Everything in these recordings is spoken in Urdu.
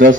10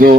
2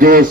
2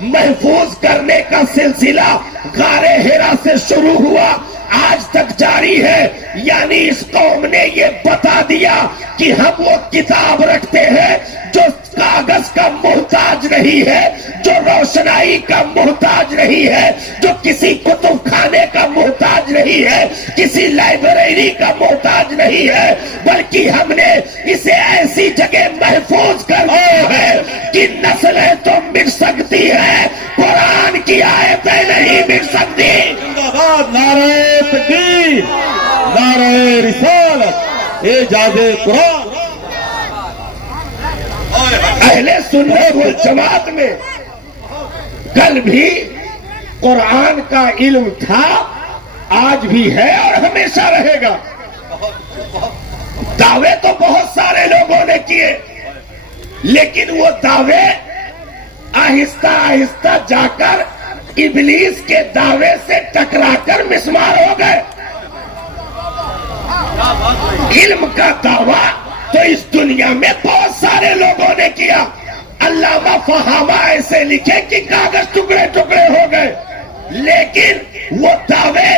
محفوظ کرنے کا سلسلہ غار حرا سے شروع ہوا، آج تک جاری ہے۔ یعنی اس قوم نے یہ بتا دیا کہ ہم وہ کتاب رکھتے ہیں جو کاغذ کا محتاج نہیں ہے، جو روشنائی کا محتاج نہیں ہے، جو کسی کتب خانے کا محتاج نہیں ہے، کسی لائبریری کا محتاج نہیں ہے، بلکہ ہم نے اسے ایسی جگہ محفوظ کر دیا ہے کہ نسلیں تو مٹ سکتی ہیں، قرآن کی آیتیں نہیں مٹ سکتی۔ نعرہ تکبیر، نعرہ رسالت، اعجاز قرآن۔ اہل سنت والجماعت میں کل بھی قرآن کا علم تھا، آج بھی ہے اور ہمیشہ رہے گا۔ دعوے تو بہت سارے لوگوں نے کیے، لیکن وہ دعوے آہستہ آہستہ جا کر ابلیس کے دعوے سے ٹکرا کر مسمار ہو گئے۔ علم کا دعویٰ تو اس دنیا میں بہت سارے لوگوں نے کیا۔ علامہ فہامہ ایسے لکھے کہ کاغذ ٹکڑے ٹکڑے ہو گئے، لیکن وہ دعوے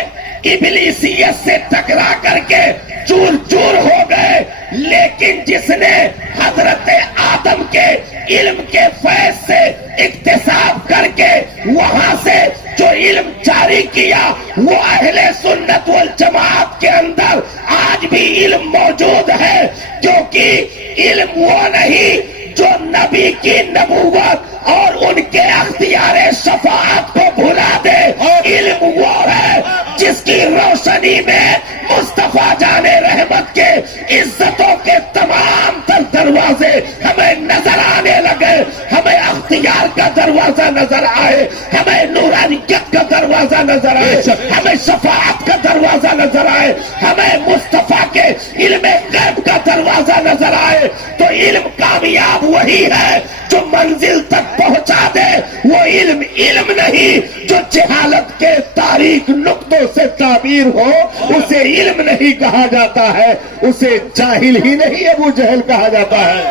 ابلیسیت سے ٹکرا کر کے چور چور ہو گئے۔ لیکن جس نے حضرت آدم کے علم کے فیض سے اکتساب کر کے وہاں سے جو علم جاری کیا، وہ اہل سنت والجماعت کے اندر آج بھی علم موجود ہے، کیونکہ علم وہ نہیں جو نبی کی نبوت اور ان کے اختیار شفاعت کو بھلا دے، علم وہ ہے جس کی روشنی میں مصطفیٰ جان رحمت کے عزتوں کے تمام تر دروازے ہمیں نظر آنے لگے، ہمیں اختیار کا دروازہ نظر آئے، ہمیں نورانیت کا دروازہ نظر آئے، ہمیں شفاعت کا دروازہ نظر آئے، ہمیں مصطفیٰ کے علم غیب کا دروازہ نظر آئے۔ تو علم کامیاب وہی ہے جو منزل تک پہنچا دے، وہ علم علم نہیں جو جہالت کے تاریک نقطوں سے تعبیر ہو، اسے علم نہیں کہا جاتا ہے، اسے جاہل ہی نہیں ابو جہل کہا جاتا ہے۔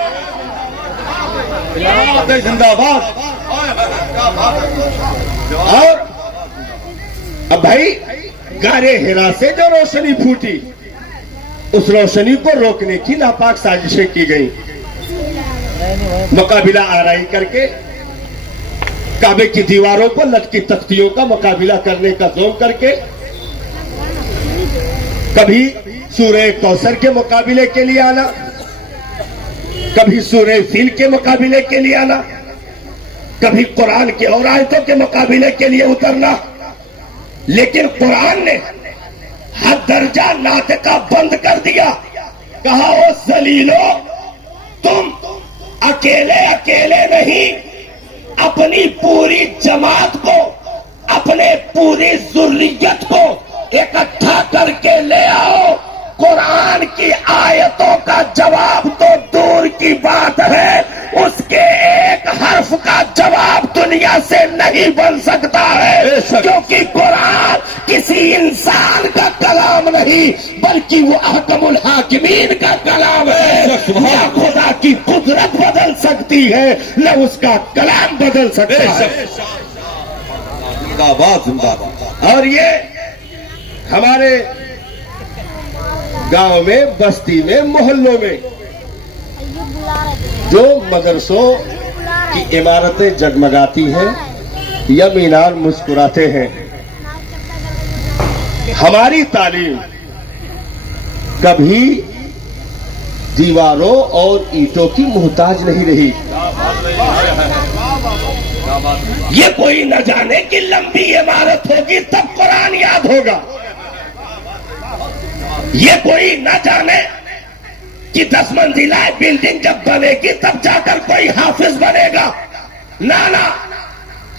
زندہ باد۔ اور اب بھائی غار حرا سے جو روشنی پھوٹی، اس روشنی کو روکنے کی ناپاک سازشیں کی گئیں، مقابلہ آرائی کر کے کعبے کی دیواروں کو لٹکی تختیوں کا مقابلہ کرنے کا زوم کر کے، کبھی سورہ کوثر کے مقابلے کے لیے آنا، کبھی سورہ فیل کے مقابلے کے لیے آنا، کبھی قرآن کی اور آیتوں کے مقابلے کے لیے اترنا۔ لیکن قرآن نے حد درجہ ناطقہ بند کر دیا، کہا او ذلیلو، تم اکیلے اکیلے نہیں، اپنی پوری جماعت کو، اپنے پوری ذریت کو اکٹھا کر کے لے آؤ۔ قرآن کی آیتوں کا جواب تو دور کی بات ہے، اس کے ایک حرف کا جواب دنیا سے نہیں بن سکتا ہے، کیونکہ قرآن کسی انسان کا کلام نہیں بلکہ وہ احکم الحاکمین کا کلام ہے۔ نہ خدا کی قدرت بدل سکتی ہے، نہ اس کا کلام بدل سکتا ہے۔ زندہ باد، زندہ باد۔ اور یہ ہمارے گاؤں میں، بستی میں، محلوں میں جو مدرسوں کی عمارتیں جگمگاتی ہیں یا مینار مسکراتے ہیں، ہماری تعلیم کبھی دیواروں اور اینٹوں کی محتاج نہیں رہی۔ یہ کوئی نہ جانے کہ لمبی عمارت ہوگی تب قرآن یاد ہوگا، یہ کوئی نہ جانے کہ 10 منزلہ بلڈنگ جب بنے گی تب جا کر کوئی حافظ بنے گا۔ نانا،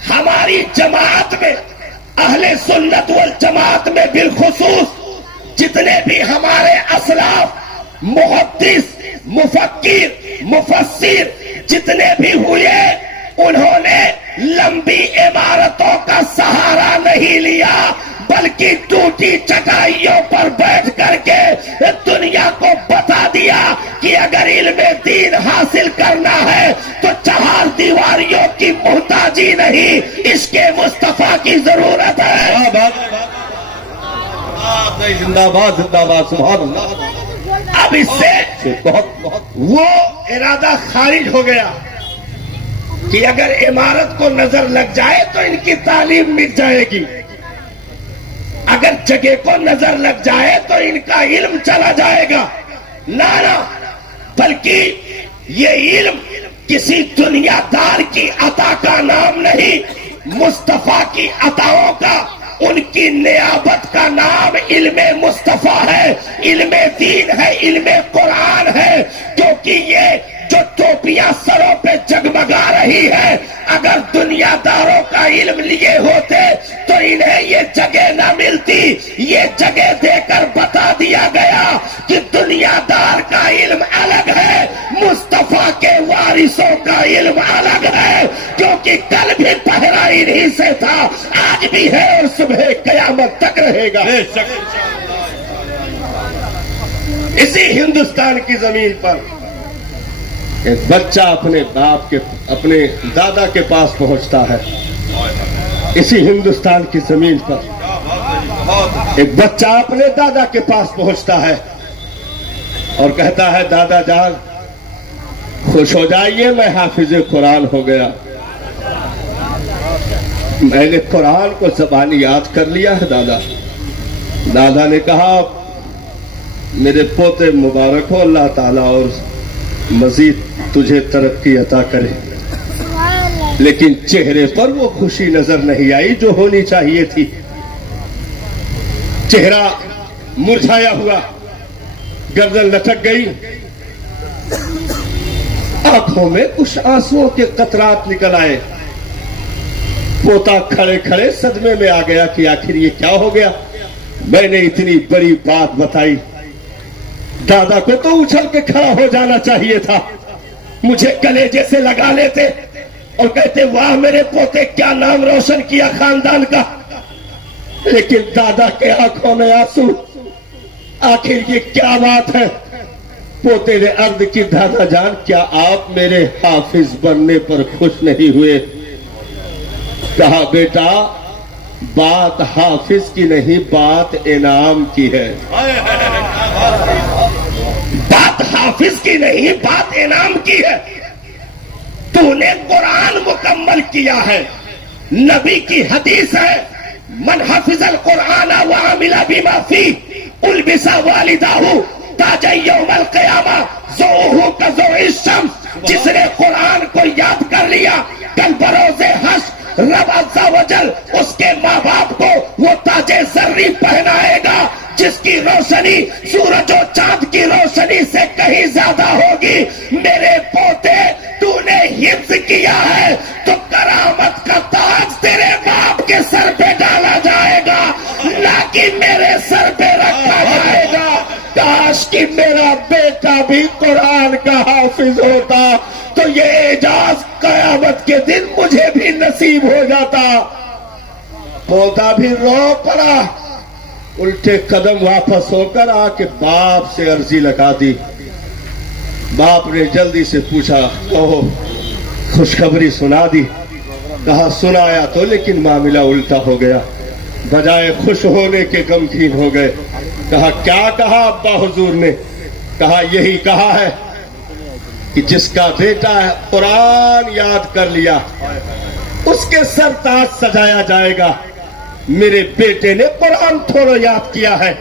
ہماری جماعت میں، اہل سنت والجماعت میں بالخصوص جتنے بھی ہمارے اسلاف، محدث، مفکر، مفسر جتنے بھی ہوئے، انہوں نے لمبی عمارتوں کا سہارا نہیں لیا، بلکہ ٹوٹی چٹائیوں پر بیٹھ کر کے دنیا کو بتا دیا کہ اگر علم دین حاصل کرنا ہے تو چہار دیواریوں کی محتاجی نہیں، عشق مصطفیٰ کی ضرورت ہے۔ کیا بات ہے، زندہ باد زندہ باد، سبحان اللہ۔ اب اس سے وہ ارادہ خارج ہو گیا کہ اگر عمارت کو نظر لگ جائے تو ان کی تعلیم مٹ جائے گی، اگر جگہ کو نظر لگ جائے تو ان کا علم چلا جائے گا۔ نہ، بلکہ یہ علم کسی دنیا دار کی عطا کا نام نہیں، مصطفیٰ کی عطاؤں کا، ان کی نیابت کا نام علم مصطفیٰ ہے، علم دین ہے، علم قرآن ہے۔ کیونکہ یہ جو ٹوپیاں سروں پہ جگمگا رہی ہے، اگر دنیا داروں کا علم لیے ہوتے تو انہیں یہ جگہ نہ ملتی۔ یہ جگہ دے کر بتا دیا گیا کہ دنیا دار کا علم الگ ہے، مصطفیٰ کے وارثوں کا علم الگ ہے، کیونکہ کل بھی پہرا انہی سے تھا، آج بھی ہے اور صبح قیامت تک رہے گا۔ بے شک۔ اسی ہندوستان کی زمین پر ایک بچہ اپنے دادا کے پاس پہنچتا ہے۔ اسی ہندوستان کی زمین پر ایک بچہ اپنے دادا کے پاس پہنچتا ہے اور کہتا ہے، دادا جان خوش ہو جائیے، میں حافظ قرآن ہو گیا، میں نے قرآن کو زبانی یاد کر لیا ہے دادا۔ دادا نے کہا، میرے پوتے مبارک ہو، اللہ تعالیٰ اور مزید تجھے ترقی عطا کرے۔ لیکن چہرے پر وہ خوشی نظر نہیں آئی جو ہونی چاہیے تھی، چہرہ مرجھایا ہوا، گردن لٹک گئی، آنکھوں میں کچھ آنسوؤں کے قطرات نکل آئے۔ پوتا کھڑے کھڑے صدمے میں آ گیا کہ آخر یہ کیا ہو گیا، میں نے اتنی بڑی بات بتائی، دادا کو تو اچھل کے کھڑا ہو جانا چاہیے تھا، مجھے کلیجے سے لگا لیتے اور کہتے، واہ میرے پوتے، کیا نام روشن کیا خاندان کا۔ لیکن دادا کے آنکھوں میں آنسو، آخر یہ کیا بات ہے۔ پوتے نے عرض کی، دادا جان کیا آپ میرے حافظ بننے پر خوش نہیں ہوئے؟ کہا، بیٹا بات حافظ کی نہیں، بات انعام کی ہے۔ بات حافظ کی نہیں، بات انعام کی ہے۔ تو نے قرآن مکمل کیا ہے، نبی کی حدیث ہے، من حفظ القرآن وعمل بما فیہ البس والداہ تاج یوم القیامہ ذوہ کذوء الشمس۔ جس نے قرآن کو یاد کر لیا، کل بروز حشر رب عز و جل اس کے ماں باپ کو وہ تاج زرعی پہنائے گا جس کی روشنی سورج و چاند کی روشنی سے کہیں زیادہ ہوگی۔ میرے پوتے، تو نے حفظ کیا ہے تو کرامت کا تاج تیرے باپ کے سر پہ ڈالا جائے گا، نہ کہ میرے سر پہ رکھا جائے گا۔ کاش کہ میرا بیٹا بھی قرآن کا حافظ ہوتا تو یہ اعجاز قیامت کے دن مجھے بھی نصیب ہو جاتا۔ پوتا بھی رو پڑا، الٹے قدم واپس ہو کر آ کے باپ سے عرضی لگا دی۔ باپ نے جلدی سے پوچھا، کہو خوشخبری سنا دی؟ کہا، سنایا تو لیکن معاملہ الٹا ہو گیا، بجائے خوش ہونے کے غمگین ہو گئے۔ کہا، کیا کہا ابا حضور نے؟ کہا، یہی کہا ہے کہ جس کا بیٹا ہے قرآن یاد کر لیا اس کے سر تاج سجایا جائے گا۔ میرے بیٹے نے قرآن تھوڑا یاد کیا ہے،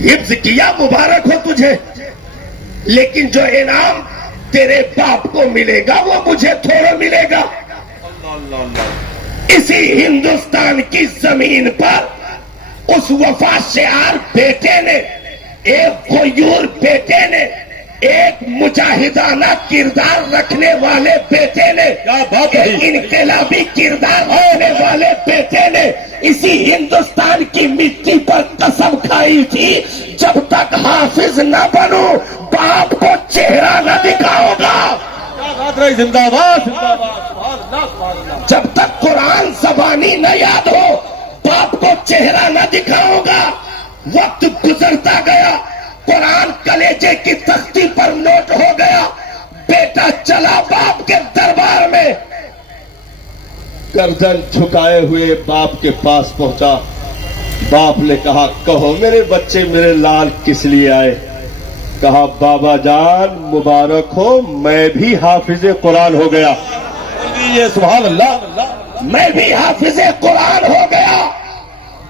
حفظ کیا، مبارک ہو تجھے، لیکن جو انعام تیرے باپ کو ملے گا وہ مجھے تھوڑا ملے گا۔ اسی ہندوستان کی زمین پر اس وفا شعار بیٹے نے، ایک غیور بیٹے نے، ایک مجاہدانہ کردار رکھنے والے بیٹے نے، ایک انقلابی کردار رکھنے والے بیٹے نے اسی ہندوستان کی مٹی پر قسم کھائی تھی، جب تک حافظ نہ بنو باپ کو چہرہ نہ دکھاؤں گا، زندہ باد۔ جب تک قرآن زبانی نہ یاد ہو باپ کو چہرہ نہ دکھاؤں گا۔ وقت گزرتا گیا، قرآن کلے نیچے کی تختی پر نوٹ ہو گیا. بیٹا چلا باپ کے دربار میں. گردن جھکائے ہوئے باپ کے پاس پہنچا. باپ نے کہا کہو میرے بچے میرے لال کس لیے آئے؟ کہا بابا جان مبارک ہو میں بھی حافظ قرآن ہو گیا. سبحان اللہ. میں بھی حافظ قرآن ہو گیا.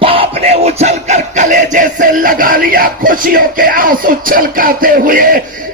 باپ نے اچھل کر کلیجے سے لگا لیا خوشیوں کے آنسو چھلکاتے ہوئے.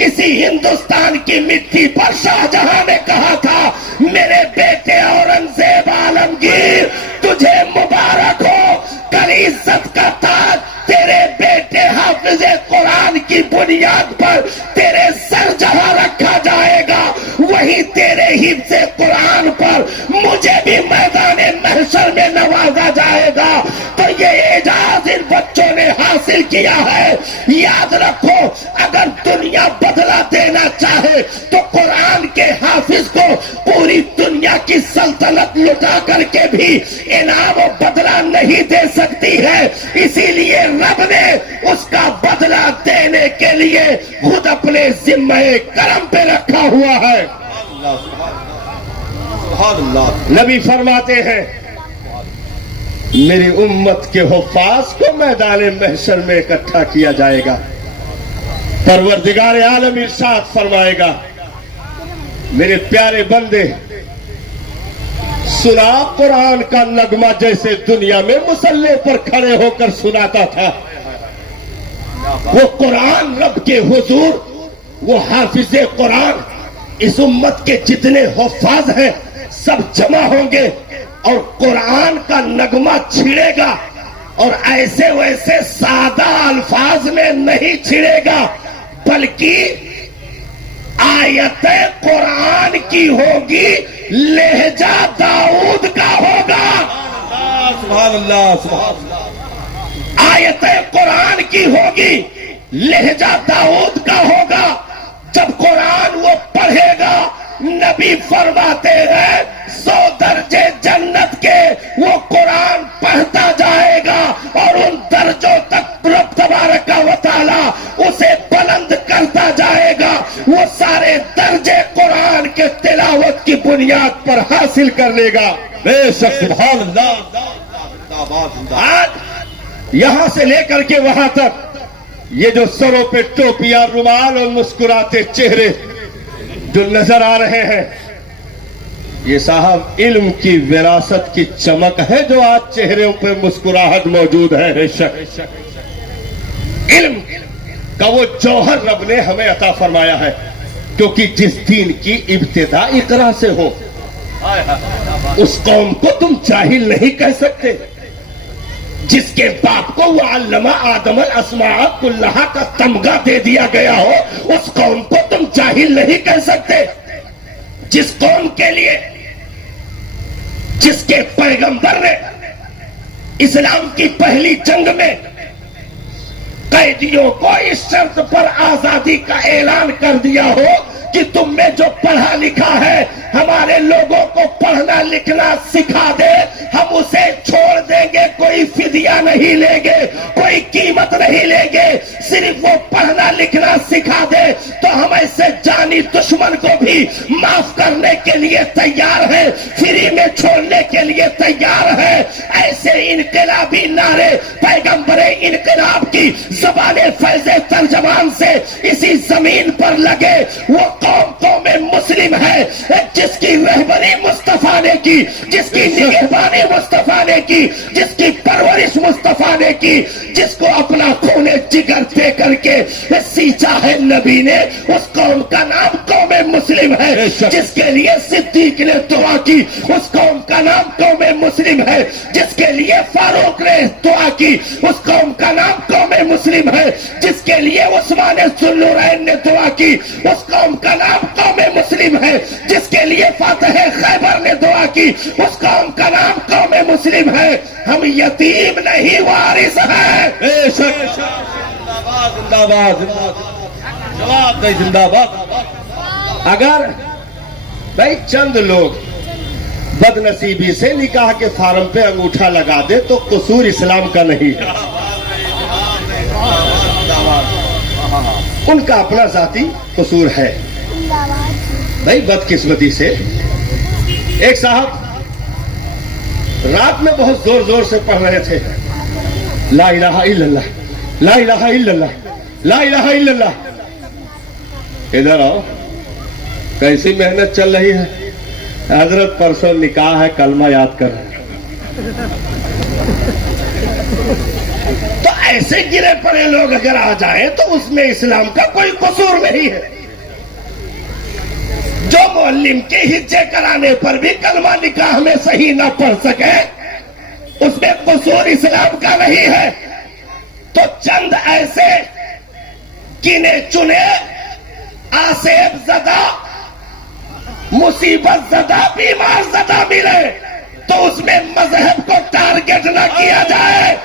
اسی ہندوستان کی مٹی پر شاہجہاں نے کہا تھا میرے بیٹے اورنگزیب عالمگیر تجھے مبارک ہو. کل عزت کا تاج تیرے بیٹے حافظ قرآن کی بنیاد پر تیرے سر جہاں رکھا جائے گا وہی تیرے حفظ قرآن پر مجھے بھی میدان محشر میں نوازا جائے گا. تو یہ اعزاز ان بچوں نے حاصل کیا ہے. یاد رکھو اگر دنیا بدلہ دینا چاہے تو قرآن کے حافظ کو پوری دنیا کی سلطنت لٹا کر کے بھی انعام و بدلہ نہیں دے سکتی ہے. اسی لیے رب نے اس کا بدلہ دینے کے لیے خود اپنے ذمہ کرم پہ رکھا ہوا ہے. نبی فرماتے ہیں میری امت کے حفاظ کو میدان محشر میں اکٹھا کیا جائے گا. پروردگار عالم ارشاد فرمائے گا میرے پیارے بندے سنا قرآن کا نغمہ جیسے دنیا میں مصلی پر کھڑے ہو کر سناتا تھا. وہ قرآن رب کے حضور وہ حافظ قرآن اس امت کے جتنے حفاظ ہیں سب جمع ہوں گے اور قرآن کا نغمہ چھڑے گا. اور ایسے ویسے سادہ الفاظ میں نہیں چھڑے گا بلکہ آیت قرآن کی ہوگی لہجہ داؤد کا ہوگا. سبحان اللہ. سبحان اللہ. آیت قرآن کی ہوگی لہجہ داؤد کا ہوگا. جب قرآن وہ پڑھے گا نبی فرماتے ہیں 100 درجے جنت کے وہ قرآن پڑھتا جائے گا اور ان درجوں تک رب تبارک و تعالی اسے بلند کرتا جائے گا. وہ سارے درجے قرآن کے تلاوت کی بنیاد پر حاصل کر لے گا. بے شک. سبحان اللہ. آج یہاں سے لے کر کے وہاں تک یہ جو سروں پہ ٹوپیاں رومال اور مسکراتے چہرے جو نظر آ رہے ہیں یہ صاحب علم کی وراثت کی چمک ہے جو آج چہروں پہ مسکراہٹ موجود ہے. علم کا وہ جوہر رب نے ہمیں عطا فرمایا ہے کیونکہ جس دین کی ابتدا اقرا سے ہو اس قوم کو تم جاہل نہیں کہہ سکتے. جس کے باپ کو وہ علمہ آدم الاسماء کلہا کا تمغہ دے دیا گیا ہو اس قوم کو تم جاہل نہیں کہہ سکتے. جس قوم کے لیے جس کے پیغمبر نے اسلام کی پہلی جنگ میں قیدیوں کو اس شرط پر آزادی کا اعلان کر دیا ہو کہ تم میں جو پڑھا لکھا ہے ہمارے لوگوں کو پڑھنا لکھنا سکھا دے ہم اسے چھوڑ دیں گے کوئی فدیہ نہیں لیں گے کوئی قیمت نہیں لیں گے صرف وہ پڑھنا لکھنا سکھا دے تو ہم ایسے جانی دشمن کو بھی معاف کرنے کے لیے تیار ہیں فری میں چھوڑنے کے لیے تیار ہیں. ایسے انقلابی نعرے پیغمبر انقلاب کی زبان فیض ترجمان سے اسی زمین پر لگے. وہ قوم مسلم ہے جس کی رہبری مصطفیٰ نے کی جس کی نگہبانی مصطفیٰ نے کی جس کی پرورش مصطفیٰ نے کی جس کو اپنا خون جگر دے کر کے سینچا ہے نبی نے. اس قوم کا نام قوم مسلم ہے. جس کے لیے صدیق نے دعا کی اس قوم کا نام قوم مسلم ہے. جس کے لیے فاروق نے دعا کی اس قوم کا نام قوم مسلم ہے. جس کے لیے عثمان ذوالنورین نے دعا کی اس قوم کا نام قوم مسلم ہے. جس کے لیے فاتح خیبر نے دعا کی اس قوم کا نام قوم مسلم ہے. ہم یتیم نہیں وارث ہیں. بے شک. زندہ باد. جواب دے زندہ باد. اگر بھائی چند لوگ بد نصیبی سے نکاح کے فارم پہ انگوٹھا لگا دے تو قصور اسلام کا نہیں ہے. ان کا اپنا ذاتی قصور ہے. بھائی بدقسمتی سے ایک صاحب رات میں بہت زور زور سے پڑھ رہے تھے لا الہ الا اللہ لا الہ الا اللہ لا الہ الا اللہ. ادھر آؤ, کیسی محنت چل رہی ہے. حضرت پرسوں نکاح ہے, کلمہ یاد کر رہے ہیں. تو ایسے گرے پڑے لوگ اگر آ جائیں تو اس میں اسلام کا کوئی قصور نہیں ہے. جو معلم کے ہجے کرانے پر بھی کلمہ نکاح میں صحیح نہ پڑھ سکے اس میں قصور اسلام کا نہیں ہے. تو چند ایسے گنے چنے آصیب زدہ مصیبت زدہ بیمار زدہ ملے تو اس میں مذہب کو ٹارگٹ نہ کیا جائے.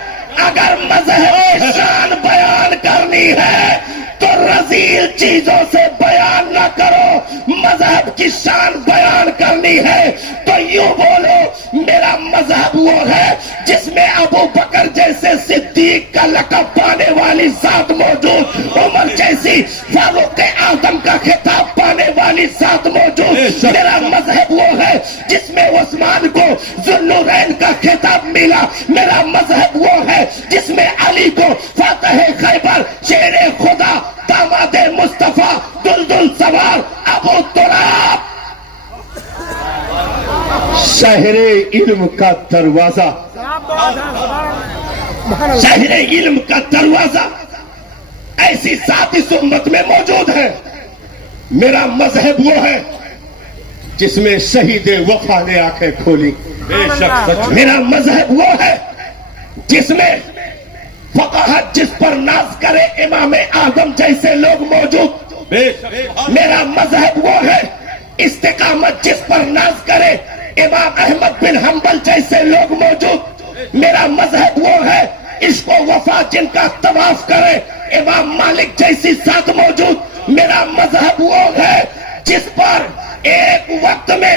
اگر مذہب کی شان بیان کرنی ہے تو رذیل چیزوں سے بیان نہ کرو. مذہب کی شان بیان کرنی ہے تو یوں بولو میرا مذہب وہ ہے جس میں ابو بکر جیسے صدیق کا لقب پانے والی ذات موجود, عمر جیسی فاروق اعظم کا خطاب پانے والی ذات موجود. میرا مذہب وہ ہے جس میں عثمان کو ذوالنورین کا خطاب ملا. میرا مذہب وہ ہے جس میں علی کو فاتح خیبر, شیر خدا, داماد مصطفیٰ, دلدل سوار, ابو تراب, شہر علم کا دروازہ, شہر علم کا دروازہ ایسی ذات اس امت میں موجود ہے. میرا مذہب وہ ہے جس میں شہید وفا نے آنکھیں کھولی. میرا مذہب وہ ہے جس میں فقاہت جس پر ناز کرے امام اعظم جیسے لوگ موجود. میرا مذہب وہ ہے استقامت جس پر ناز کرے امام احمد بن حنبل جیسے لوگ موجود. میرا مذہب وہ ہے عشق و وفا جن کا طواف کرے امام مالک جیسی ذات موجود. میرا مذہب وہ ہے جس پر ایک وقت میں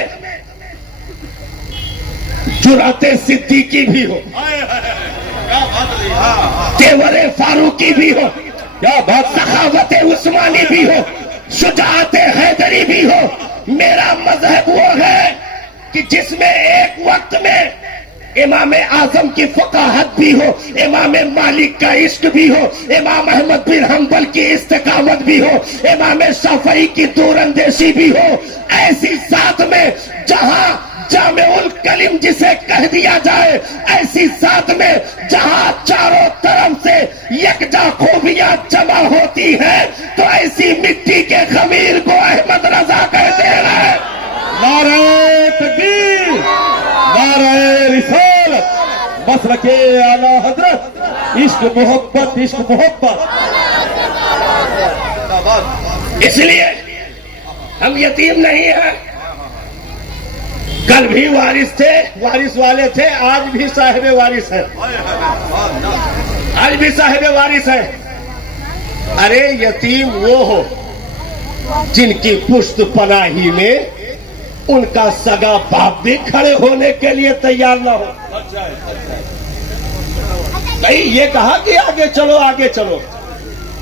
جرأت صدیقی بھی ہو, تیور فاروقی بھی ہو, سخاوت عثمانی بھی ہو, شجاعت حیدری بھی ہو. میرا مذہب وہ ہے کہ جس میں ایک وقت میں امام اعظم کی فقاہت بھی ہو, امام مالک کا عشق بھی ہو, امام احمد بن حنبل کی استقامت بھی ہو, امام شافعی کی دور اندیشی بھی ہو. ایسی ذات میں جہاں جامع الکلم جسے کہہ دیا جائے, ایسی ذات میں جہاں چاروں طرف سے یکجا خوبیاں جمع ہوتی ہیں تو ایسی مٹی کے خمیر کو احمد رضا کہتے ہیں. نعرہ تکبیر, نعرہ رسالت, مسلک اعلی حضرت, عشق محبت, عشق محبت. اس لیے ہم یتیم نہیں ہیں. کل بھی وارث تھے, وارث والے تھے, آج بھی صاحب وارث ہے, آج بھی صاحب وارث ہے. ارے یتیم وہ ہو جن کی پشت پناہی میں ان کا سگا باپ بھی کھڑے ہونے کے لیے تیار نہ ہو. بھائی یہ کہا کہ آگے چلو آگے چلو,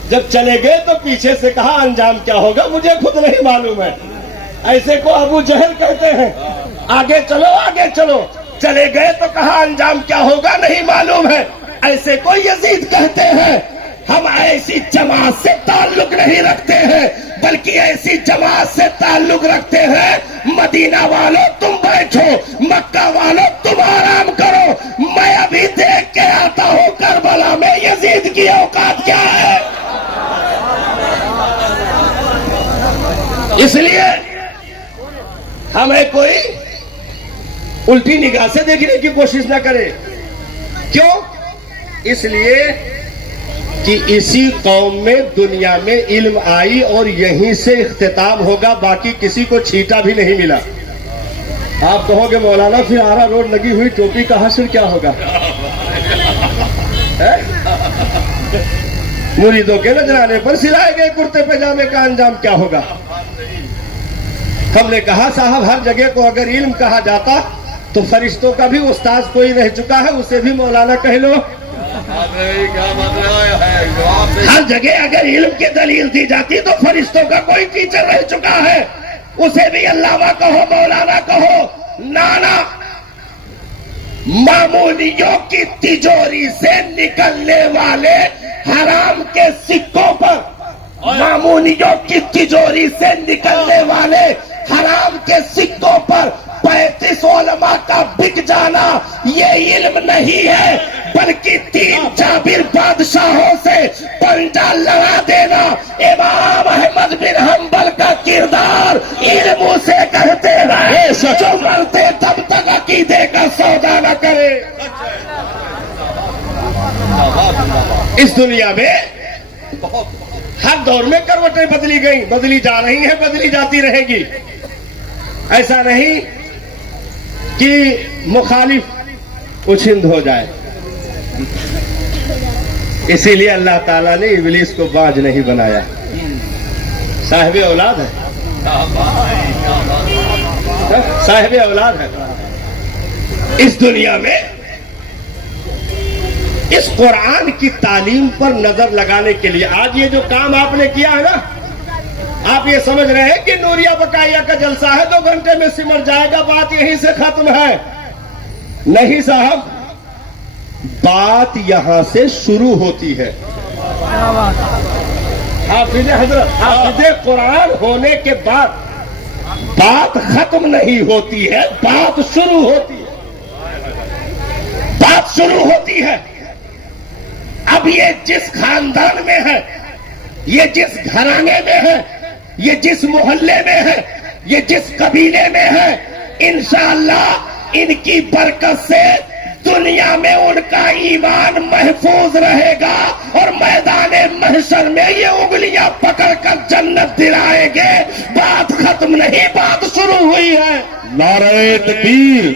جب چلے گئے تو پیچھے سے کہا انجام کیا ہوگا مجھے خود نہیں معلوم ہے. ایسے کو ابو جہل کہتے ہیں, آگے چلو آگے چلو, چلے گئے تو کہا انجام کیا ہوگا نہیں معلوم ہے. ایسے کو یزید کہتے ہیں ہم ایسی جماعت سے تعلق نہیں رکھتے ہیں بلکہ ایسی جماعت سے تعلق رکھتے ہیں. مدینہ والوں تم بیٹھو, مکہ والوں تم آرام کرو, میں ابھی دیکھ کے آتا ہوں کربلا میں یزید کی اوقات کیا ہے. اس لیے ہمیں کوئی الٹی نگاہ سے دیکھنے کی کوشش نہ کرے. کیوں؟ اس لیے کہ اسی قوم میں دنیا میں علم آئی اور یہیں سے اختتام ہوگا, باقی کسی کو چھیٹا بھی نہیں ملا. آپ کہو گے مولانا پھر آرا روڈ لگی ہوئی ٹوپی کا حشر کیا ہوگا؟ مریدوں کے نذرانے پر سلائے گئے کرتے پاجامے کا انجام کیا ہوگا؟ ہم نے کہا صاحب ہر جگہ کو اگر علم کہا جاتا تو فرشتوں کا بھی استاذ کوئی رہ چکا ہے, اسے بھی مولانا کہہ لو. ہر جگہ اگر علم کی دلیل دی جاتی تو فرشتوں کا کوئی ٹیچر رہ چکا ہے، اسے بھی علامہ کہو، مولانا کہو، نانا۔ معمولیوں کی تجوری سے نکلنے والے حرام کے سکوں پر، معمولیوں کی تجوری سے نکلنے والے حرام کے سکوں پر 35 علماء کا بک جانا یہ علم نہیں ہے، بلکہ 3 جابر بادشاہوں سے پنجہ لڑا دینا امام احمد بن حنبل کا کردار علم اسے کہتے ہیں جو مرتے تب تک عقیدے کا سودا نہ کرے۔ اس دنیا میں ہر دور میں کروٹیں بدلی گئیں، بدلی جا رہی ہیں، بدلی جاتی رہے گی۔ ایسا نہیں کہ مخالف اچھند ہو جائے، اسی لیے اللہ تعالیٰ نے ابلیس کو باج نہیں بنایا، صاحب اولاد ہے، صاحب اولاد ہے۔ اس دنیا میں اس قرآن کی تعلیم پر نظر لگانے کے لیے آج یہ جو کام آپ نے کیا ہے نا، آپ یہ سمجھ رہے ہیں کہ نوریہ بقائیہ کا جلسہ ہے 2 گھنٹے میں سمٹ جائے گا، بات یہیں سے ختم ہے۔ نہیں صاحب، بات یہاں سے شروع ہوتی ہے۔ حافظ حضرت، حافظ قرآن ہونے کے بعد بات ختم نہیں ہوتی ہے، بات شروع ہوتی ہے، بات شروع ہوتی ہے۔ اب یہ جس خاندان میں ہے، یہ جس گھرانے میں ہے، یہ جس محلے میں ہے، یہ جس قبیلے میں ہے، انشاءاللہ ان کی برکت سے دنیا میں ان کا ایمان محفوظ رہے گا، اور میدان محشر میں یہ انگلیاں پکڑ کر جنت دلائیں گے۔ بات ختم نہیں، بات شروع ہوئی ہے۔ نعرہ تکبیر۔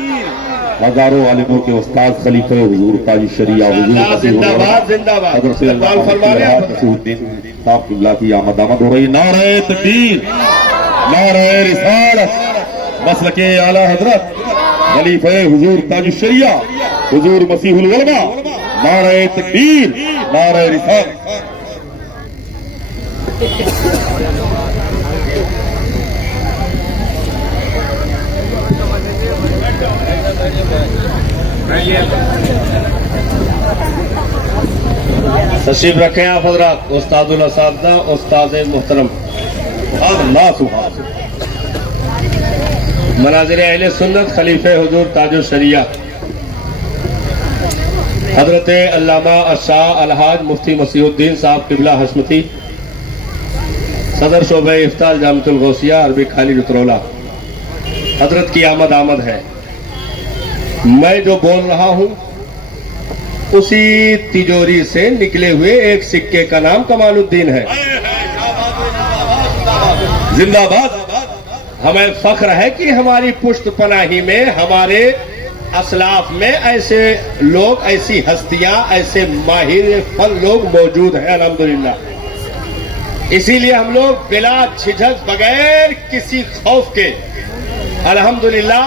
ہزاروں عالموں کے استاد خلیفہ حضور تاج شریعہ حضور زندہ باد، زندہ باد۔ حضرت اقبال فرما رہے ہیں نصیر الدین صاحب قبلہ کی آمد آمد ہو رہی۔ نعرہ تکبیر، نعرہ رسالت، مسلک اعلی حضرت خلیفہ حضور تاج الشریعہ حضور مسیح العلماء، نعرہ تکبیر، نعرہ رسالت۔ تشریف رکھیں آپ حضرات، استاد الاساتذہ، استاد محترم، مناظر اہل سنت خلیفہ حضور تاج الشریعہ حضرت علامہ الشاہ الحاج مفتی مسیح الدین صاحب قبلہ حشمتی، صدر شعبہ افتاء جامعۃ الغوثیہ عربی خالد اترولہ، حضرت کی آمد ہے۔ میں جو بول رہا ہوں اسی تجوری سے نکلے ہوئے ایک سکے کا نام کمال الدین ہے۔ زندہ باد۔ ہمیں فخر ہے کہ ہماری پشت پناہی میں، ہمارے اسلاف میں ایسے لوگ، ایسی ہستیاں، ایسے ماہر فن لوگ موجود ہیں الحمدللہ۔ اسی لیے ہم لوگ بلا جھجک، بغیر کسی خوف کے الحمدللہ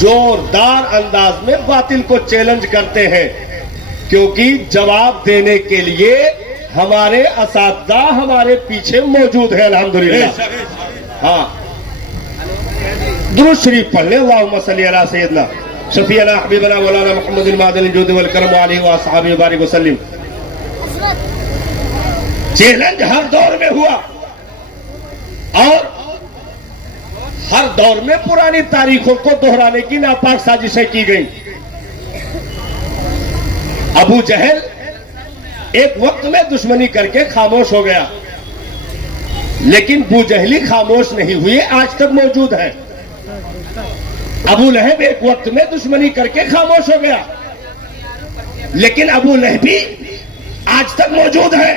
زوردار انداز میں باطل کو چیلنج کرتے ہیں، کیونکہ جواب دینے کے لیے ہمارے اساتذہ ہمارے پیچھے موجود ہیں الحمدللہ۔ ہاں، درود شریف پڑھ لیں، اللہم صلی علی سیدنا شفیعنا حبیبنا مولانا محمد المعدن الجود والکرم علیہ واصحابہ وبارک وسلم۔ چیلنج ہر دور میں ہوا، اور ہر دور میں پرانی تاریخوں کو دہرانے کی ناپاک سازشیں کی گئیں۔ ابو جہل ایک وقت میں دشمنی کر کے خاموش ہو گیا، لیکن ابو جہلی خاموش نہیں ہوئے، آج تک موجود ہے۔ ابو لہب ایک وقت میں دشمنی کر کے خاموش ہو گیا، لیکن ابو لہبی آج تک موجود ہے۔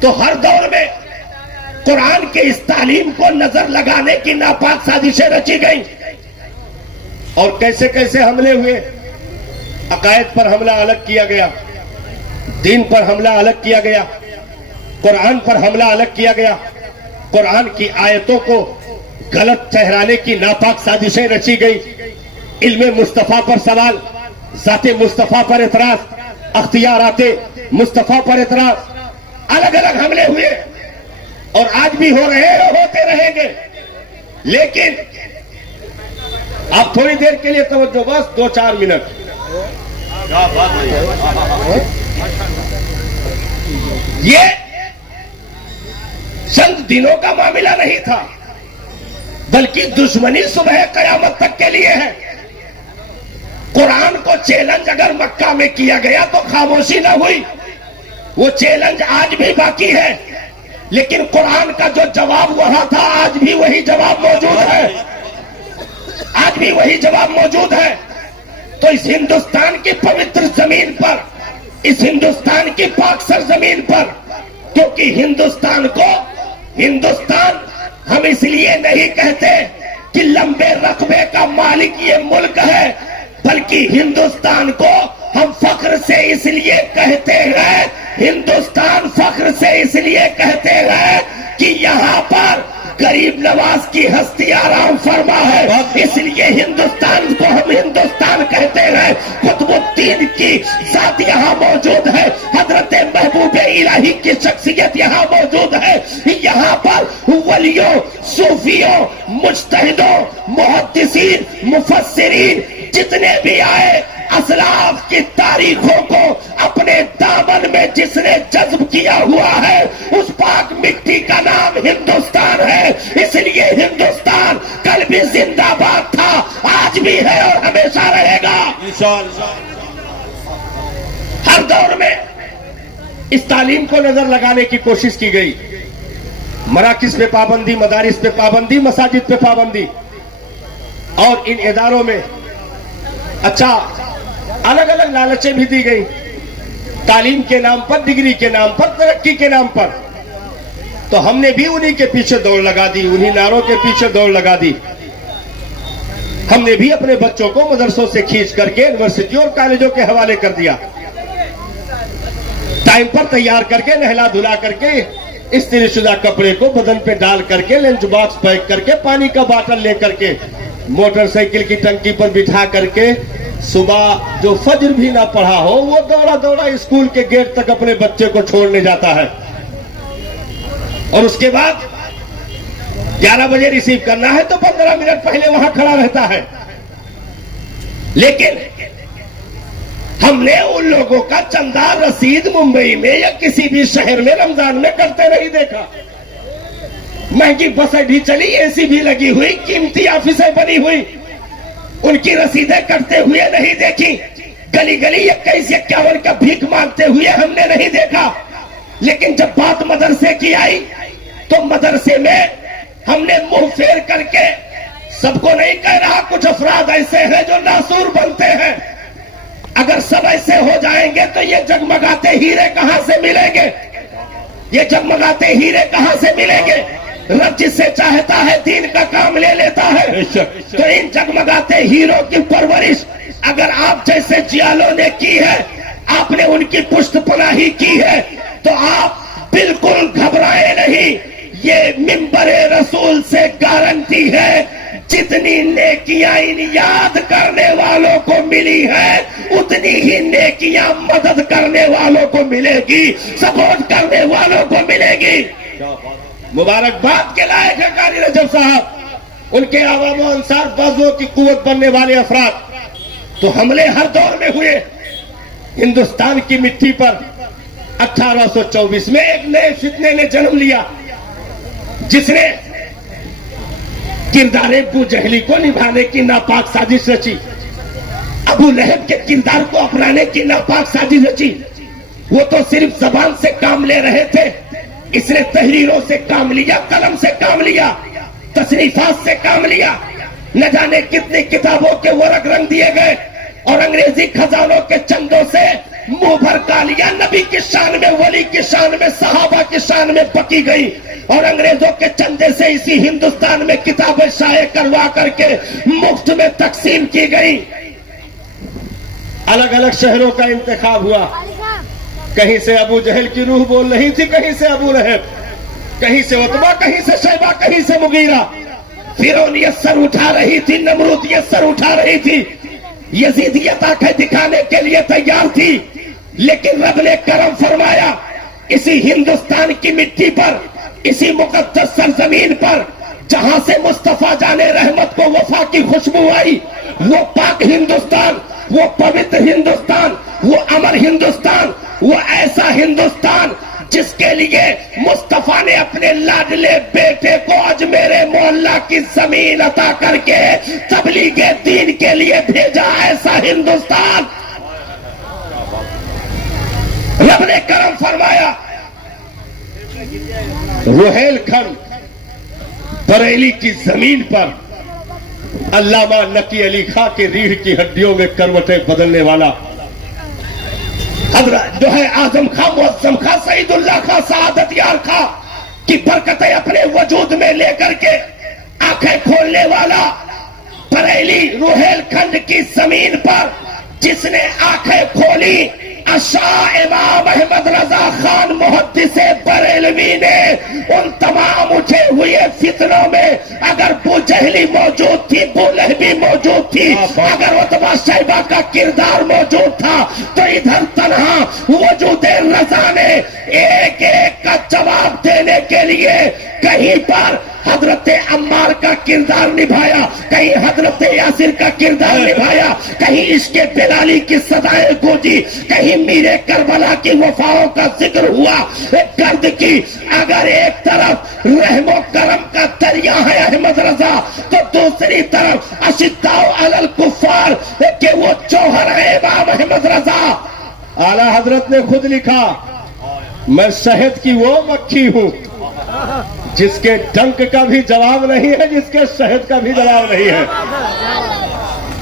تو ہر دور میں قرآن کے اس تعلیم کو نظر لگانے کی ناپاک سازشیں رچی گئیں، اور کیسے کیسے حملے ہوئے۔ عقائد پر حملہ الگ کیا گیا، دین پر حملہ الگ کیا گیا، قرآن پر حملہ الگ کیا گیا، قرآن کی آیتوں کو غلط ٹھہرانے کی ناپاک سازشیں رچی گئی، علم مصطفیٰ پر سوال، ذات مصطفیٰ پر اعتراض، اختیارات مصطفیٰ پر اعتراض، الگ الگ حملے ہوئے اور آج بھی ہو رہے ہیں، ہوتے رہیں گے. لیکن آپ تھوڑی دیر کے لیے توجہ، بس 2-4 منٹ. یہ چند دنوں کا معاملہ نہیں تھا، بلکہ دشمنی صبح قیامت تک کے لیے ہے. قرآن کو چیلنج اگر مکہ میں کیا گیا تو خاموشی نہ ہوئی، وہ چیلنج آج بھی باقی ہے. لیکن قرآن کا جو جواب وہاں تھا، آج بھی وہی جواب موجود ہے، آج بھی وہی جواب موجود ہے. تو اس ہندوستان کی پوتر زمین پر، اس ہندوستان کی پاک سرزمین پر، کیونکہ ہندوستان کو ہندوستان ہم اس لیے نہیں کہتے کہ لمبے رقبے کا مالک یہ ملک ہے، بلکہ ہندوستان کو ہم فخر سے اس لیے کہتے ہیں، ہندوستان فخر سے اس لیے کہتے ہیں کہ یہاں پر غریب نواز کی ہستی آرام فرما ہے، اس لیے ہندوستان کو ہم ہندوستان کہتے ہیں. قطب الدین کی ذات یہاں موجود ہے، حضرت محبوب الہی کی شخصیت یہاں موجود ہے. یہاں پر ولیوں، صوفیوں، مجتہدوں، محدثین، مفسرین جتنے بھی آئے، اسلاف کی تاریخوں کو اپنے دامن میں جس نے جذب کیا ہوا ہے، اس پاک مٹی کا نام ہندوستان ہے. اس لیے ہندوستان کل بھی زندہ باد تھا، آج بھی ہے اور ہمیشہ رہے گا. ہر دور میں اس تعلیم کو نظر لگانے کی کوشش کی گئی. مراکز پہ پابندی، مدارس پہ پابندی، مساجد پہ پابندی، اور ان اداروں میں اچھا الگ الگ لالچیں بھی دی گئی، تعلیم کے نام پر، ڈگری کے نام پر، ترقی کے نام پر. تو ہم نے بھی انہی کے پیچھے دوڑ لگا دی، انہی نعروں کے پیچھے دوڑ لگا دی. ہم نے بھی اپنے بچوں کو مدرسوں سے کھینچ کر کے یونیورسٹیوں اور کالجوں کے حوالے کر دیا. ٹائم پر تیار کر کے، نہلا دھلا کر کے، استری شدہ کپڑے کو بدن پہ ڈال کر کے، لنچ باکس پیک کر کے، پانی کا باٹل لے کر کے، موٹر سائیکل کی ٹنکی پر بٹھا کر کے، صبح جو فجر بھی نہ پڑھا ہو وہ دوڑا دوڑا اسکول کے گیٹ تک اپنے بچے کو چھوڑنے جاتا ہے. اور اس کے بعد 11 بجے ریسیو کرنا ہے تو 15 منٹ پہلے وہاں کھڑا رہتا ہے. لیکن ہم نے ان لوگوں کا چندہ رسید ممبئی میں یا کسی بھی شہر میں رمضان میں کرتے نہیں دیکھا. مہنگی بس اڈی چلی، اے سی بھی لگی ہوئی، قیمتی آفسیں بنی ہوئی، ان کی رسیدیں کرتے ہوئے نہیں دیکھی. گلی گلی 21-51 کا بھیک مانگتے ہوئے ہم نے نہیں دیکھا. لیکن جب بات مدرسے کی آئی تو مدرسے میں ہم نے منہ پھیر کر کے، سب کو نہیں کہہ رہا، کچھ افراد ایسے ہیں جو ناسور بنتے ہیں، اگر سب ایسے ہو جائیں گے تو یہ جگمگاتے ہیرے کہاں سے ملیں گے؟ یہ جگمگاتے ہیرے کہاں سے ملیں گے؟ رب جس سے چاہتا ہے دین کا کام لے لیتا ہے. تو ان جگمگاتے ہیروں کی پرورش اگر آپ جیسے جیالوں نے کی ہے، آپ نے ان کی پشت پناہی کی ہے، تو آپ بالکل گھبرائے نہیں. یہ منبر رسول سے گارنٹی ہے، جتنی نیکیاں ان یاد کرنے والوں کو ملی ہے، اتنی ہی نیکیاں مدد کرنے والوں کو ملے گی، سپورٹ کرنے والوں کو ملے گی. مبارکباد کے لائق ہے قاری رجب صاحب، ان کے عوام و انصار بازوں کی قوت بننے والے افراد. تو حملے ہر دور میں ہوئے. ہندوستان کی مٹی پر 1824 میں ایک نئے فتنے نے جنم لیا، جس نے کردار ابو جہلی کو نبھانے کی ناپاک سازش رچی، ابو لہب کے کردار کو اپنانے کی ناپاک سازش رچی. وہ تو صرف زبان سے کام لے رہے تھے، اس نے تحریروں سے کام لیا، قلم سے کام لیا، تصنیفات سے کام لیا. نہ جانے کتنی کتابوں کے ورق رنگ دیے گئے اور انگریزی خزانوں کے چندوں سے منہ بھر کا لیا. نبی کی شان میں، ولی کی شان میں، صحابہ کی شان میں بکی گئی، اور انگریزوں کے چندے سے اسی ہندوستان میں کتابیں شائع کروا کر کے مفت میں تقسیم کی گئی. الگ الگ شہروں کا انتخاب ہوا. کہیں سے ابو جہل کی روح بول رہی تھی، کہیں سے ابو لہب، کہیں سے عتبہ، کہیں سے شیبہ، کہیں سے مغیرہ. فرعون یہ سر اٹھا رہی تھی، نمرود یہ سر اٹھا رہی تھی، یزیدیت آنکھیں دکھانے کے لیے تیار تھی. لیکن رب نے کرم فرمایا اسی ہندوستان کی مٹی پر، اسی مقدس سرزمین پر جہاں سے مصطفیٰ جان رحمت کو وفا کی خوشبو آئی، وہ پاک ہندوستان، وہ پوتر ہندوستان، وہ امر ہندوستان، وہ ایسا ہندوستان جس کے لیے مصطفیٰ نے اپنے لاڈلے بیٹے کو اجمیر محلہ کی زمین عطا کر کے تبلیغ دین کے لیے بھیجا، ایسا ہندوستان رب نے کرم فرمایا۔ روہیل کھنڈ بریلی کی زمین پر علامہ نقی علی خاں کے ریڑھ کی ہڈیوں میں کروٹیں بدلنے والا حضرت جو ہے اعظم خاں، معظم خاں، سعید اللہ خاں، سعادت یار خاں کی برکتیں اپنے وجود میں لے کر کے آنکھیں کھولنے والا بریلی روہیل کھنڈ کی زمین پر جس نے آنکھیں کھولی، شاہ امام احمد رضا خان محدث بریلوی نے ان تمام اٹھے ہوئے فتنوں میں اگر بو جہلی موجود تھی، بو لہبی موجود تھی، اگر عتبہ شیبہ کا کردار موجود تھا، تو ادھر تنہا وجود رضا نے ایک ایک کا جواب دینے کے لیے کہیں پر حضرت عمار کا کردار نبھایا، کہیں حضرت یاسر کا کردار نبھایا، کہیں عشق بلالی کی صدائیں گونجی، کہیں میرے کربلا کی وفاؤں کا ذکر ہوا، گرد کی اگر ایک طرف رحم و کرم کا دریا ہے احمد رضا، تو دوسری طرف اشداء علی الکفار کہ وہ جوہر ہے امام احمد رضا۔ اعلی حضرت نے خود لکھا، میں شہد کی وہ مکھی ہوں جس کے ڈنک کا بھی جواب نہیں ہے، جس کے شہد کا بھی جواب نہیں ہے۔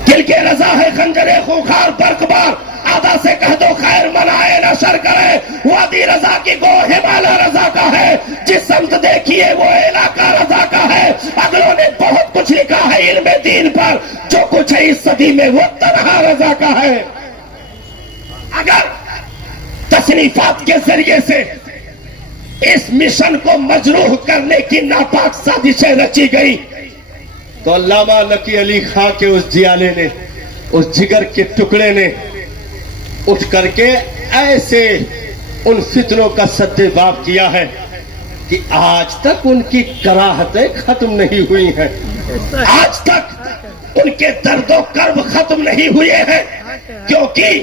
دل کے رضا ہے خنجر خونخوار برقبار، آدھا سے کہہ دو خیر منائے نہ شر کرے، وادی رضا کی گو ہمالا رضا کا ہے، جس سمت دیکھیے وہ علاقہ رضا کا ہے۔ اگلوں نے بہت کچھ لکھا ہے علم دین پر، جو کچھ ہے اس صدی میں وہ تنہا رضا کا ہے۔ اگر تصنیفات کے ذریعے سے اس مشن کو مجروح کرنے کی ناپاک سازشیں رچی گئی تو علامہ نقی علی خاں کے اس جیالے نے، اس جگر کے ٹکڑے نے اٹھ کر کے ایسے ان فتنوں کا سد باب کیا ہے کہ آج تک ان کی کراہتیں ختم نہیں ہوئی ہیں، آج تک ان کے درد و کرب ختم نہیں ہوئے ہیں۔ کیونکہ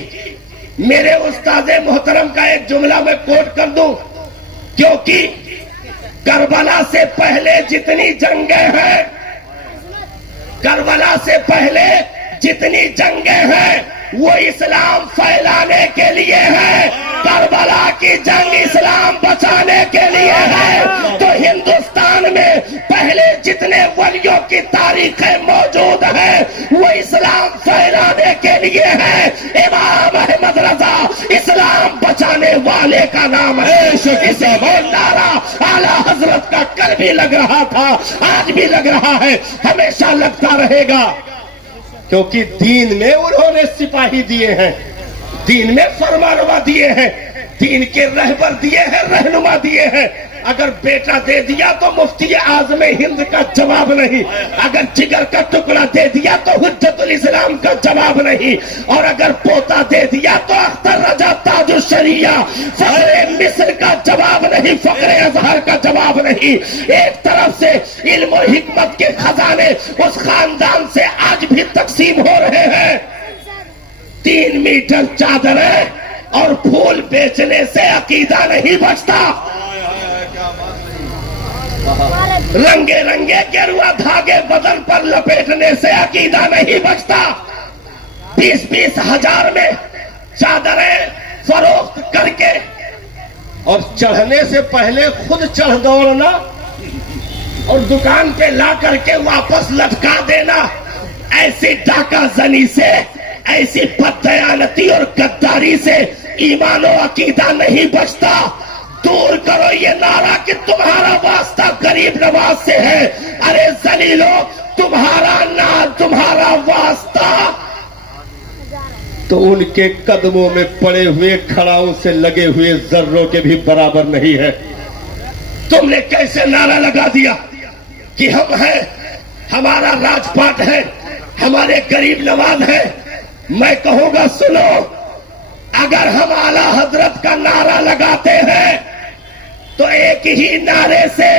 میرے استاد محترم کا ایک جملہ میں کوٹ کر دوں، کیونکہ کربلا سے پہلے جتنی جنگیں ہیں، کربلا سے پہلے جتنی جنگیں ہیں وہ اسلام پھیلانے کے لیے ہے، کربلا کی جنگ اسلام بچانے کے لیے ہے۔ تو ہندوستان میں پہلے جتنے ولیوں کی تاریخیں موجود ہیں وہ اسلام پھیلانے کے لیے ہے۔ امام احمد رضا اسلام بچانے والے کا نام ہے۔ اسے وہ نعرہ اعلیٰ حضرت کا کل بھی لگ رہا تھا، آج بھی لگ رہا ہے، ہمیشہ لگتا رہے گا، کیونکہ دین میں انہوں نے سپاہی دیے ہیں، دین میں فرمانروا دیے ہیں، دین کے رہبر دیے ہیں، رہنما دیے ہیں۔ اگر بیٹا دے دیا تو مفتی اعظم ہند کا جواب نہیں، اگر جگر کا ٹکڑا دے دیا تو حجت الاسلام کا جواب نہیں، اور اگر پوتا دے دیا تو اختر رضا تاج الشریعہ فخر مصر کا جواب نہیں، فخر اظہر کا جواب نہیں۔ ایک طرف سے علم و حکمت کے خزانے اس خاندان سے آج بھی تقسیم ہو رہے ہیں۔ 3 میٹر چادریں اور پھول بیچنے سے عقیدہ نہیں بچتا، رنگے رنگے گیروا دھاگے بدن پر لپیٹنے سے عقیدہ نہیں بچتا۔ 20-20 ہزار میں چادریں فروخت کر کے اور چڑھنے سے پہلے خود چڑھ دوڑنا اور دکان پہ لا کر کے واپس لٹکا دینا، ایسی ڈاکہ زنی سے، ایسی بددیانتی اور غداری سے ایمان و عقیدہ نہیں بچتا۔ دور کرو یہ نعرہ کہ تمہارا واسطہ غریب نواز سے ہے، ارے ذلیلو تمہارا واسطہ تو ان کے قدموں میں پڑے ہوئے کھڑاؤں سے لگے ہوئے ذروں کے بھی برابر نہیں ہے۔ تم نے کیسے نعرہ لگا دیا کہ ہم ہیں، ہمارا راج پاٹ ہے، ہمارے غریب نواز ہیں۔ میں کہوں گا سنو، اگر ہم اعلی حضرت کا نعرہ لگاتے ہیں تو ایک ہی نعرے سے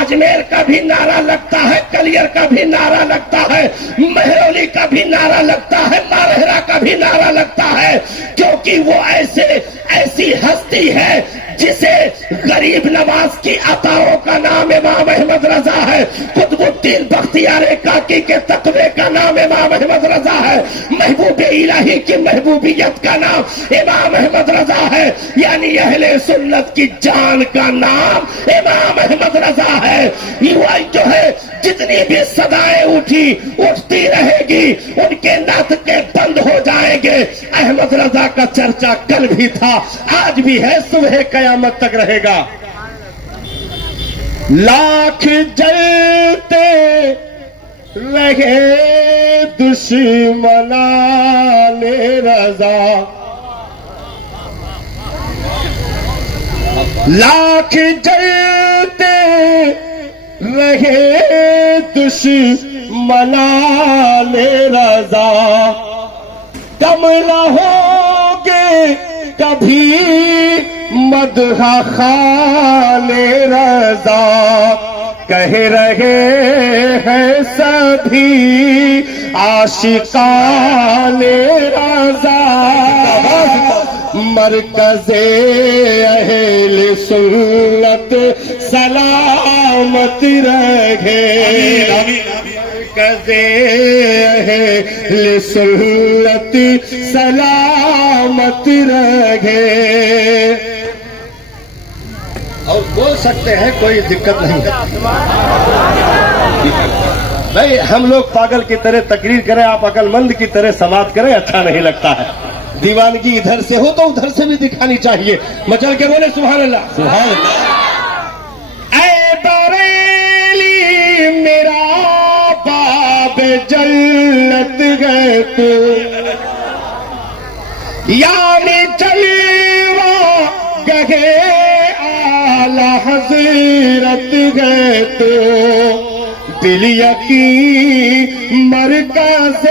اجمیر کا بھی نعرہ لگتا ہے، کلیر کا بھی نعرہ لگتا ہے، مہرولی کا بھی نعرہ لگتا ہے، ماہرہ کا بھی نعرہ لگتا ہے، کیونکہ وہ ایسی ہستی ہے جسے غریب نواز کی عطاؤں کا نام امام احمد رضا ہے، قطب الدین بختیار کاکی کے تقوی کا نام امام احمد رضا ہے، محبوب الہی کی محبوبیت کا نام امام احمد رضا ہے، یعنی اہل سنت کی جان کا نام امام احمد رضا ہے۔ یہ جو ہے جتنی بھی صدائیں اٹھتی رہے گی، ان کے ناطقے بند ہو جائیں گے۔ احمد رضا کا چرچا کل بھی تھا، آج بھی ہے، صبح قیامت تک رہے گا۔ لاکھ جلتے رہے دشمنان رضا، لاکھ جلتے رہے دشمنان رضا، کم نہ ہوگے کبھی مدح خان رضا، کہہ رہے ہیں سبھی عاشقان رضا، مرکز اہل سنت سلامت رہے، مرکز اہل سنت سلامت رہے۔ اور بول سکتے ہیں، کوئی دقت نہیں بھائی، ہم لوگ پاگل کی طرح تقریر کریں، آپ عقل مند کی طرح سماعت کریں، اچھا نہیں لگتا ہے۔ دیوانگی ادھر سے ہو تو ادھر سے بھی دکھانی چاہیے۔ مچل کے بولے سبحان اللہ، سبحان اللہ۔ اے بریلی میرا باب جنت گئے تو، یعنی جلوہ گہے اعلی حضرت گئے تو، دل یقین مرکز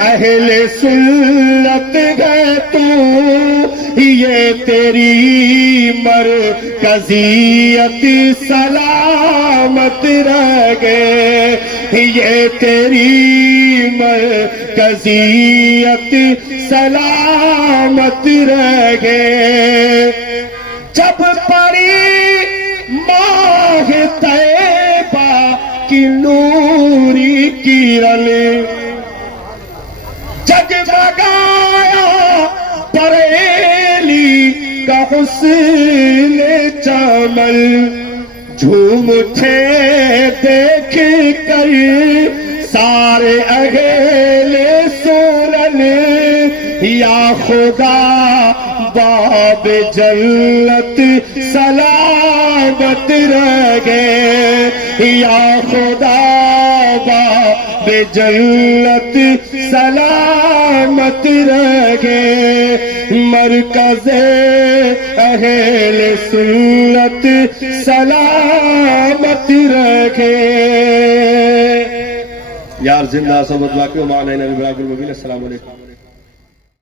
اہل سنت گئے تو، یہ تیری مرکزیت سلامت رہے، یہ تیری مرکزیت سلامت رہے۔ جب پڑی ماہ طیبہ کی نوری کرن، جگمگایا بریلی کا حسن چمن، جھوم اٹھے دیکھ کر سارے اہل سنن، یا خدا باب جنت سلامت رہے، یا خدا باب جنت سلامت رہے، مرکز اہل سنت سلامت رہے۔ یار زندہ صحبت باقی، معنی نبی براک المبین۔ السلام علیکم۔